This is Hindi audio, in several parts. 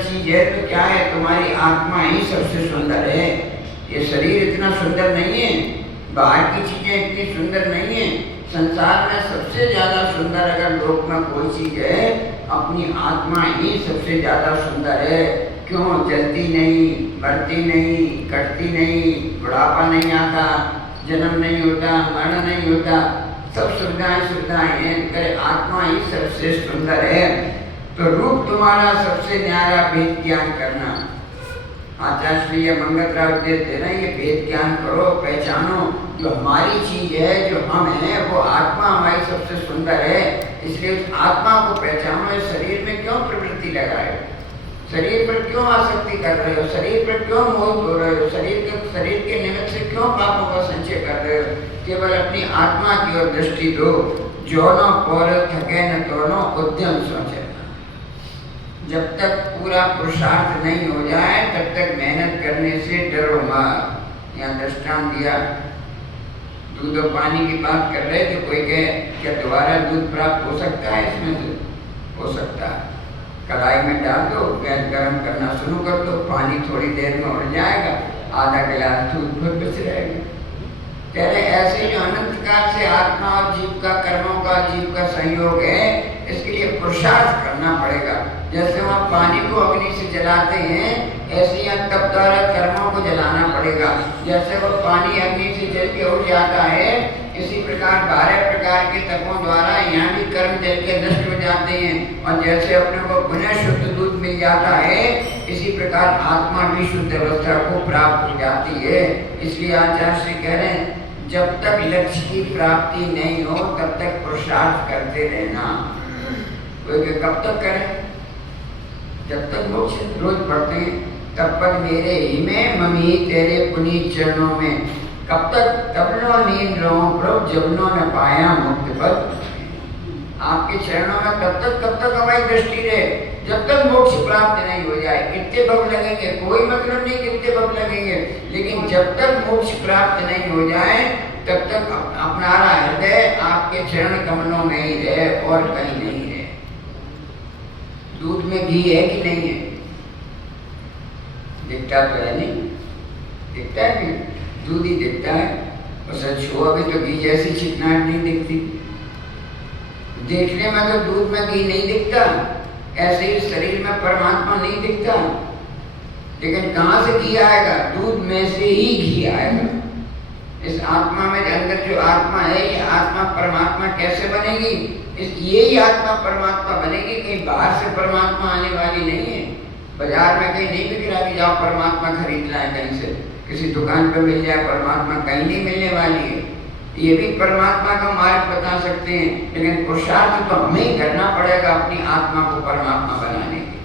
चीज है तो क्या है, तुम्हारी आत्मा ही सबसे सुंदर है। ये शरीर इतना सुंदर नहीं है, बाहर की चीजें इतनी सुंदर नहीं है। संसार में सबसे ज्यादा सुंदर अगर लोक में कोई चीज है, अपनी आत्मा ही सबसे ज्यादा सुंदर है। क्यों? जलती नहीं, बढ़ती नहीं, कटती नहीं, बुढ़ापा नहीं आता, जन्म नहीं होता, मरण नहीं होता, सब सुविधाएं हैं। आत्मा ही सबसे सुंदर है। तो रूप तुम्हारा सबसे न्यारा भेद ज्ञान करना। आचार्य श्री मंगतराव देते ना, ये भेद ज्ञान करो, पहचानो जो हमारी चीज है, जो हम हैं, वो आत्मा हमारी सबसे सुंदर है। इसलिए उस आत्मा को पहचानो। इस शरीर में क्यों प्रवृत्ति लगाए हो? शरीर पर क्यों आसक्ति कर रहे हो? शरीर पर क्यों मोहित हो रहे हो? शरीर के निमित्त से क्यों पापों का संचय कर रहे हो? केवल अपनी आत्मा की ओर दृष्टि दो। जो न पौर थके न तोनो उद्यम सोचे। जब तक पूरा पुरुषार्थ नहीं हो जाए तब तक मेहनत करने से डरो मत। यहाँ दृष्टांत दिया, दूध और पानी की बात कर रहे थे। कोई कहे क्या दोबारा दूध प्राप्त हो सकता है? इसमें से हो सकता है। कढ़ाई में डाल दो, गैस गर्म करना शुरू कर दो, पानी थोड़ी देर में उड़ जाएगा, आधा गिलास दूध खुद बच रहेगा। कह रहे ऐसे जो अनंत काल से आत्मा और जीव का, कर्मों का, जीव का संयोग है, इसके लिए पुरुषार्थ करना पड़ेगा। जैसे वहाँ पानी को अग्नि से जलाते हैं, ऐसे यहाँ तप द्वारा कर्मों को जलाना पड़ेगा। जैसे वो पानी अग्नि से जल के उड़ जाता है, इसी प्रकार 12 प्रकार के तपों द्वारा यहाँ भी कर्म जल के नष्ट हो जाते हैं। और जैसे अपने को पुनः शुद्ध दूध मिल जाता है, इसी प्रकार आत्मा भी शुद्ध अवस्था को प्राप्त हो जाती है। इसलिए आचार्य श्री कह रहे हैं, जब तक लक्ष्य की प्राप्ति नहीं हो तब तक पुरुषार्थ करते रहना। कोई कब तक करें? जब तक मोक्ष रोज पढ़ते हैं, तब तक मेरे ही में मम्मी तेरे पुनीत चरणों में। कब तक? तब नो नींद रहो प्रभु जब नो न पाया मुक्त पद। आपके चरणों में कब तक हमारी दृष्टि रहे? जब तक मोक्ष प्राप्त नहीं हो जाए। कितने भव लगेंगे, कोई मतलब नहीं कितने भव लगेंगे, लेकिन जब तक मोक्ष प्राप्त नहीं हो जाए तब तक अपनारा हृदय आपके चरण कमलों में ही रहे और कहीं नहीं रहे। दूध में घी है कि नहीं है? दिखता तो है नहीं, दिखता है कि दूध ही दिखता है। और सच हुआ भी तो घी जैसी चिकनाहट नहीं दिखती। देखने में तो दूध में घी नहीं दिखता, ऐसे ही शरीर में परमात्मा नहीं दिखता। लेकिन कहाँ से घी आएगा? दूध में से ही घी आएगा। इस आत्मा में अंदर जो आत्मा है, ये आत्मा परमात्मा कैसे बनेगी? यही आत्मा परमात्मा बनेगी। कहीं बाहर से परमात्मा आने वाली नहीं है। बाजार में कहीं नहीं बिक रहा कि जाओ परमात्मा खरीद लाए, कहीं से किसी दुकान पर मिल जाए परमात्मा, कहीं नहीं मिलने वाली है। ये भी परमात्मा का मार्ग बता सकते हैं, लेकिन पुरुषार्थ तो हमें ही करना पड़ेगा अपनी आत्मा को परमात्मा बनाने की।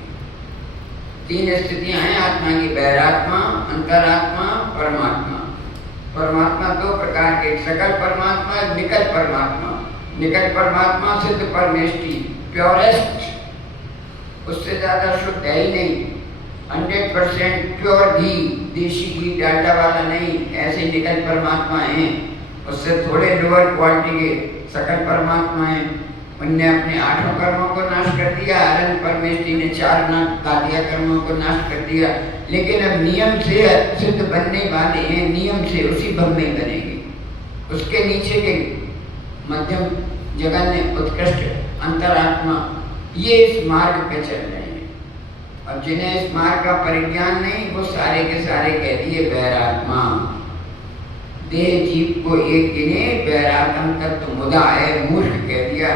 3 स्थितियां हैं आत्मा की, बहिरात्मा, अंतरात्मा, परमात्मा। परमात्मा 2 प्रकार के, सकल परमात्मा, निकट परमात्मा। निकट परमात्मा सिद्ध परमेष्टि, प्योरेस्ट, उससे ज्यादा शुद्ध है ही नहीं। 100% प्योर घी, देशी घी, डालडा वाला नहीं, ऐसे निकट परमात्मा हैं। उससे थोड़े लोअर क्वालिटी के सकल परमात्मा हैं। उनने अपने 8 कर्मों को नाश कर दिया, अनंत परमेष्टि ने 4 दादिया कर्मों को नाश कर दिया। लेकिन अब नियम से सिद्ध बनने वाले हैं, नियम से उसी भव में बनेंगे। उसके नीचे के मध्यम जगन्य उत्कृष्ट अंतरात्मा, ये इस मार्ग पे चल रहे हैं। और जिन्हें इस मार्ग का परिज्ञान नहीं, वो सारे के सारे कह दिए बहिरात्मा। देह जीव को एक गिने, बहिरात्म तत्व मुदा है, मूर्ख कह दिया।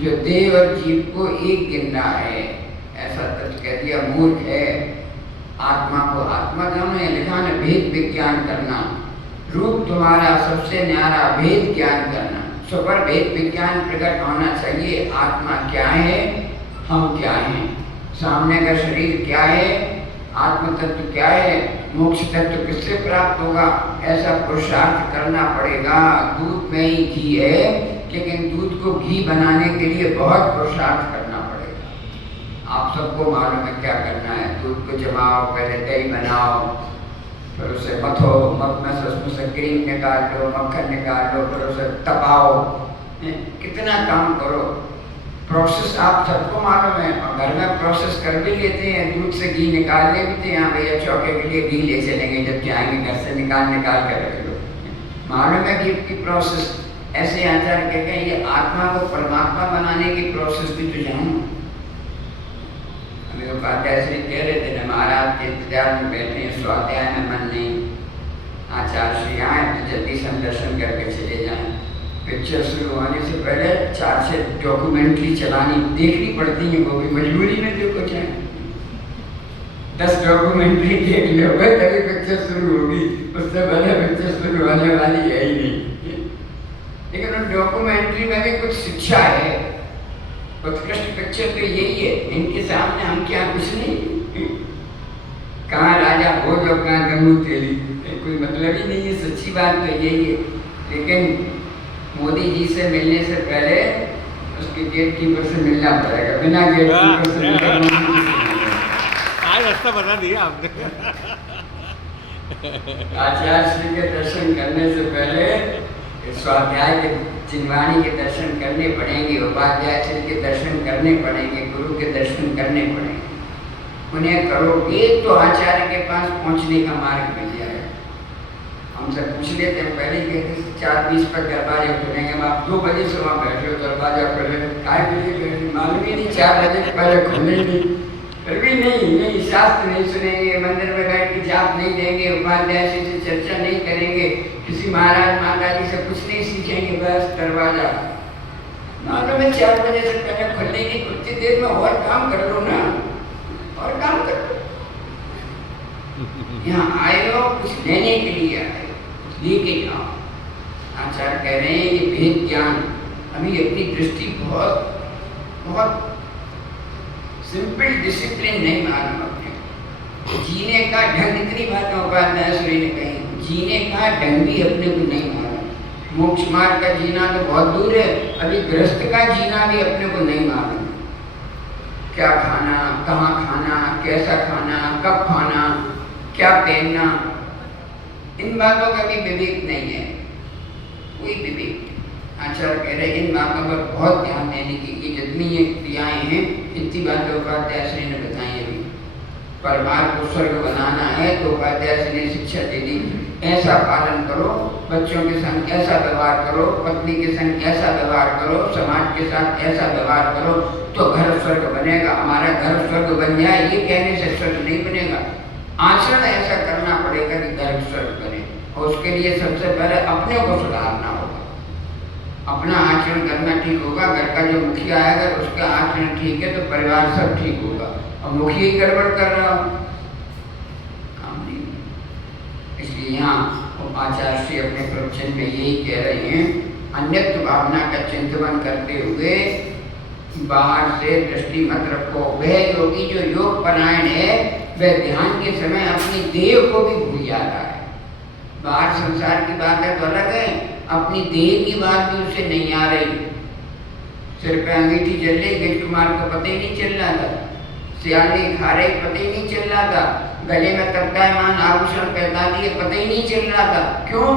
जो देह और जीव को एक गिन रहा है, ऐसा तत्व कह दिया, मूर्ख है। आत्मा को आत्मा जानो, या लिखा न भेद विज्ञान करना। रूप तुम्हारा सबसे न्यारा भेद ज्ञान करना। सुपर भेद विज्ञान प्रकट होना चाहिए। आत्मा क्या है, हम क्या हैं, सामने का शरीर क्या है, आत्म तत्व क्या है, मोक्ष तत्व किससे प्राप्त होगा, ऐसा पुरुषार्थ करना पड़ेगा। दूध में ही घी है, लेकिन दूध को घी बनाने के लिए बहुत पुरुषार्थ करना पड़ेगा। आप सबको मालूम है क्या करना है। दूध को जमाओ, पहले दही बनाओ, फिर उसे मथो, उसमें से क्रीम निकाल लो, मक्खन निकाल लो, फिर उसे तपाओ, कितना काम करो। प्रोसेस आप सबको मालूम है, और घर में प्रोसेस कर भी लेते हैं, दूध से घी निकाल लेते हैं, हाँ भैया चौके के लिए घी ले चलेंगे, जबकि आएंगे घर से निकाल कर रख लो। मालूम है कि इसकी प्रोसेस ऐसे आचार्य कहते हैं, ये आत्मा को परमात्मा बनाने की प्रोसेस भी तो जानो। अभी उपाध्याय श्री कह रहे थे ना, महाराज के इंतजार में बैठे हैं, स्वाध्याय में मन नहीं, आचार्य श्री आए तो जल्दी से हम दर्शन करके चले जाएं। पिक्चर शुरू होने से पहले 4 डॉक्यूमेंट्री चलानी देखनी पड़ती है, वो भी मजबूरी में जो कुछ है। 10 डॉक्यूमेंट्री देख लो तभी पिक्चर शुरू होगी, उससे पहले पिक्चर शुरू होने वाली है ही नहीं। लेकिन उन डॉक्यूमेंट्री में भी कुछ शिक्षा है। उत्कृष्ट पिक्चर तो यही है, इनके सामने हम क्या कुछ नहीं। कहाँ राजा भोज और कहाँ गंगू तेली, कोई मतलब ही नहीं है। सच्ची बात तो यही है। लेकिन मोदी जी से मिलने से पहले उसके गेट कीपर से मिलना पड़ेगा, बिना गेट कीपर से आज रास्ता बता दिया आपने। आचार्य श्री के दर्शन करने से पहले स्वाध्याय के चिन्वाणी के दर्शन करने पड़ेंगे, उपाध्याय श्री के दर्शन करने पड़ेंगे, गुरु के दर्शन करने पड़ेंगे। उन्हें करोगे तो आचार्य के पास पहुंचने का मार्ग मिल जाएगा। हमसे पूछ लेते हैं पहले कहते 4:20 पर दरवाजे खुलेंगे, आप 2 बजे से वहाँ बैठे हो, दरवाजा खुले काय बजे मालूम ही नहीं, 4 बजे के पहले खुले ही नहीं। फिर भी नहीं शास्त्र नहीं सुनेंगे, मंदिर में बैठ के जाप नहीं देंगे, उपाध्याय से चर्चा नहीं करेंगे, किसी महाराज माता जी से कुछ नहीं सीखेंगे, बस दरवाजा मालूम है 4 बजे से पहले खुलने की, कुछ देर में और काम कर लो ना, और काम कर लो। यहाँ आए हो कुछ लेने के लिए आए, लेके जाओ। आचार्य कह रहे हैं ये भेद ज्ञान अभी अपनी दृष्टि बहुत सिंपल डिसिप्लिन नहीं मालूम अपने जीने का ढंग। इतनी बातें उपाध्याय श्री ने कही, जीने का ढंग भी अपने को नहीं मालूम। मोक्ष मार्ग का जीना तो बहुत दूर है, अभी गृहस्थ का जीना भी अपने को नहीं मालूम। क्या खाना, कहाँ खाना, कैसा खाना, कब खाना, क्या पहनना, इन बातों का भी विवेक नहीं है, कोई विवेक। आचार्य कह रहे इन बातों पर बहुत ध्यान देने की, जितनी ये क्रियाएं हैं इतनी बातें उपाध्याय श्री ने बताई। अभी परिवार को स्वर्ग बनाना है तो उपाध्याय श्री ने शिक्षा दे दी, ऐसा पालन करो, बच्चों के संग ऐसा व्यवहार करो, पत्नी के संग ऐसा व्यवहार करो, समाज के साथ ऐसा व्यवहार करो तो घर स्वर्ग बनेगा। हमारा घर स्वर्ग बन जाए ये कहने से स्वर्ग नहीं बनेगा, आचरण ऐसा करना पड़ेगा कि घर स्वर्ग बने। और उसके लिए सबसे पहले अपने को सुधारना होगा, अपना आचरण करना ठीक होगा। घर का जो मुखिया है अगर उसका आचरण ठीक है तो परिवार सब ठीक होगा। और मुखिया ही गड़बड़ कर रहा हो काम नहीं। इसलिए यहाँ आचार्य श्री अपने प्रवचन में यही कह रहे हैं, अन्यत्व भावना का चिंतन करते हुए बाहर से दृष्टि मत रखो। वह योगी जो योग परायण है वह ध्यान के समय अपनी देह को भी भूल जाता है। बाहर संसार की बात है तो अलग है, अपनी देह की बात भी उसे नहीं आ रही। सिर पे अंगीठी चल रही, गिज कुमार को पता ही नहीं चल रहा था, सियाली खा रही पता ही नहीं चल रहा था, गले में तर्कायमान आभूषण पहना दिए पता ही नहीं चल रहा था। क्यों?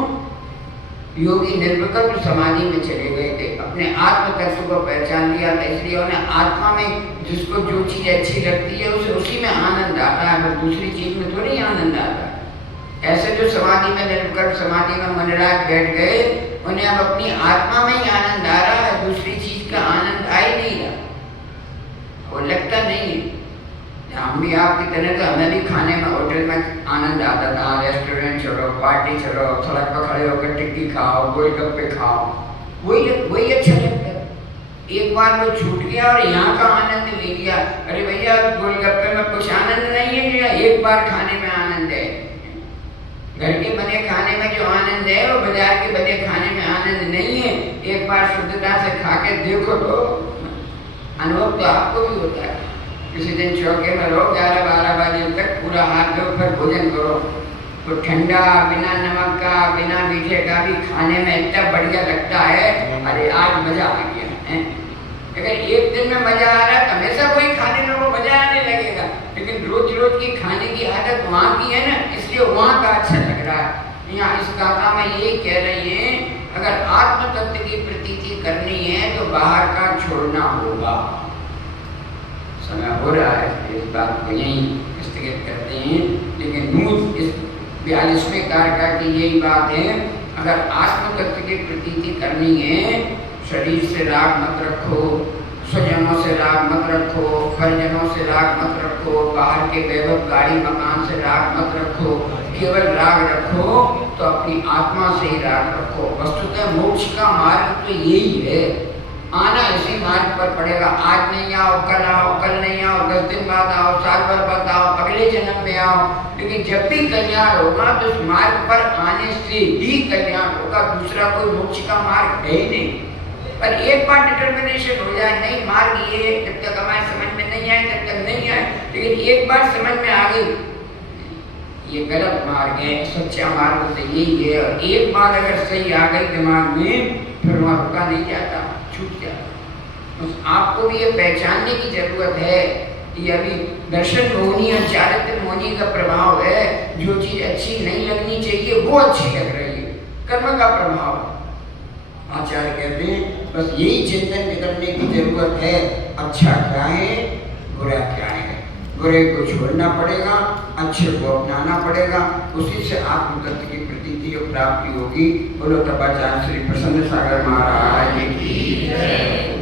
योगी निर्विकल्प समाधि में चले गए थे, अपने आत्म तत्व को पहचान लिया था। इसलिए उन्हें आत्मा में जिसको जो चीज अच्छी लगती है उसे उसी में आनंद आता है, दूसरी चीज में थोड़ी आनंद आता है। ऐसे जो समाधि में निर्विकल्प समाधि में मनराज बैठ गए, उन्हें अब अपनी आत्मा में ही आनंद आ रहा है, दूसरी चीज का आनंद आ ही नहीं रहा, वो लगता नहीं है। हम भी आपकी तरह तो हमें भी खाने में होटल में आनंद आता था, रेस्टोरेंट चलो, पार्टी चलो, सड़क पर खड़े होकर टिक्की खाओ, गोलगप्पे खाओ, वही अच्छा लगता है। एक बार वो छूट गया और यहाँ का आनंद ले लिया। अरे भैया गोलगप्पे में कुछ आनंद नहीं है, एक बार खाने में आनंद है। घर के बने खाने में जो आनंद है वो बाजार के बने खाने में आनंद नहीं है। एक बार शुद्धता से खा के देखो तो अनुभव तो आपको भी होता है। किसी दिन चौके में रहो 11-12 बजे तक, पूरा हाथ धो फिर भोजन करो तो ठंडा बिना नमक का बिना मीठे का भी खाने में इतना बढ़िया लगता है, अरे आज मजा आ गया है। अगर एक दिन में मजा आ रहा है तो हमेशा कोई खाने में वो मजा आने लगेगा, लेकिन रोज रोज की खाने की आदत वहाँ की है ना, इसलिए वहाँ का अच्छा लग रहा है। यहाँ इस गाथा में ये कह रही है, अगर आत्म तत्व की प्रतीति करनी है तो बाहर का छोड़ना होगा। समय हो रहा है, इस बात को यहीं स्थगित करते हैं। लेकिन मूल इस 42वें कारका की यही बात है, अगर आत्म तत्व की प्रतीति करनी है, शरीर से राग मत रखो, स्वजनों से राग मत रखो, परिजनों से राग मत रखो, बाहर के वैभव गाड़ी मकान से राग मत रखो, केवल राग रखो तो अपनी आत्मा से ही राग रखो। वस्तुतः मोक्ष का मार्ग तो यही है, आना इसी मार्ग पर पड़ेगा। आज नहीं आओ, कल नहीं आओ, 10 दिन बाद आओ, साल भर बाद आओ, अगले जन्म में आओ, लेकिन जब भी कल्याण होगा तो उस मार्ग पर आने से ही कल्याण होगा। दूसरा कोई मोक्ष का मार्ग है ही नहीं। पर एक बार डिटर्मिनेशन हो जाए, नहीं मार्ग ये, जब तक हमारे समझ में नहीं आए तब तक नहीं आए, लेकिन एक बार समझ में आ गई ये गलत मार्ग है, सच्चा मार्ग तो यही है, और एक बार अगर सही आ गई दिमाग में फिर वहाँ रुका नहीं जाता, छूट जाता। बस आपको भी ये पहचानने की जरूरत है कि अभी दर्शन मोहनी और चारित्र मोहनी का प्रभाव है। जो चीज अच्छी नहीं लगनी चाहिए वो अच्छी लग रही है, कर्म का प्रभाव। आचार्य कहते हैं बस यही चिंतन करने की जरूरत है, अच्छा क्या है, बुरा क्या है। बुरे को छोड़ना पड़ेगा, अच्छे को अपनाना पड़ेगा, उसी से आत्म तत्व की प्रतीति और प्राप्ति होगी। बोलो तब आचार्य श्री प्रसन्न सागर महाराज की जय।